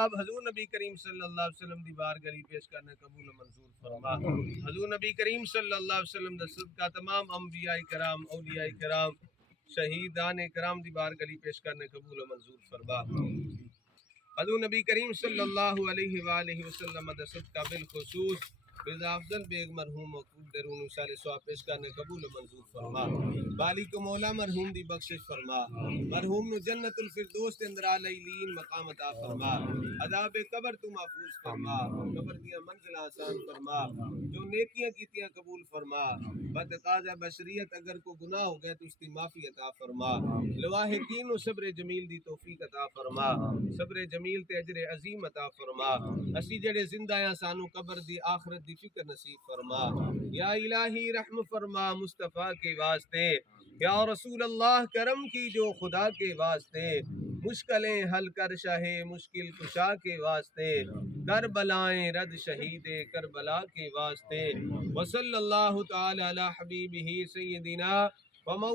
جواب حضور نبی کریم صلی اللہ علیہ وسلم دی بارگاہ پیش کرنے قبول و منظور فرما۔ حضور نبی کریم صلی اللہ علیہ وسلم دا صدقہ تمام انبیاء کرام، اولیاء کرام، شہیدان کرام دی بارگاہ پیش کرنے قبول و منظور فرما۔ حضور نبی کریم صلی اللہ علیہ وآلہ وسلم دا صدقہ بالخصوص رضا افضل بیگ مرحوم مقبول درون سال ثواب پیش کرنے قبول و منظور فرما۔ بالی کو مولا مرحوم دی بخشش فرما، مرحوم نو جنت الفردوس کے اندر علیلین مقام عطا فرما، عذاب قبر تو محفوظ فرما، قبر دیا منزل آسان فرما، جو نیکیاں کیتیاں قبول فرما، بتقاضا بشریت اگر کو گناہ ہو گیا تو اس کی معافی عطا فرما، لواحقین و صبر جمیل دی توفیق عطا فرما، صبر جمیل تے اجر عظیم عطا فرما، اسی جڑے زندہ ہیں سانو قبر دی آخرت دی فکر نصیب فرما، یا الہی رحم فرما مصطفیٰ کے واسطے، یا رسول اللہ کرم کی جو خدا کے واسطے، مشکلیں حل کر شاہ مشکل کشا کے واسطے، کربلائیں رد شہید کربلا کے واسطے، وصلی اللہ تعالی علی حبیبہ سیدنا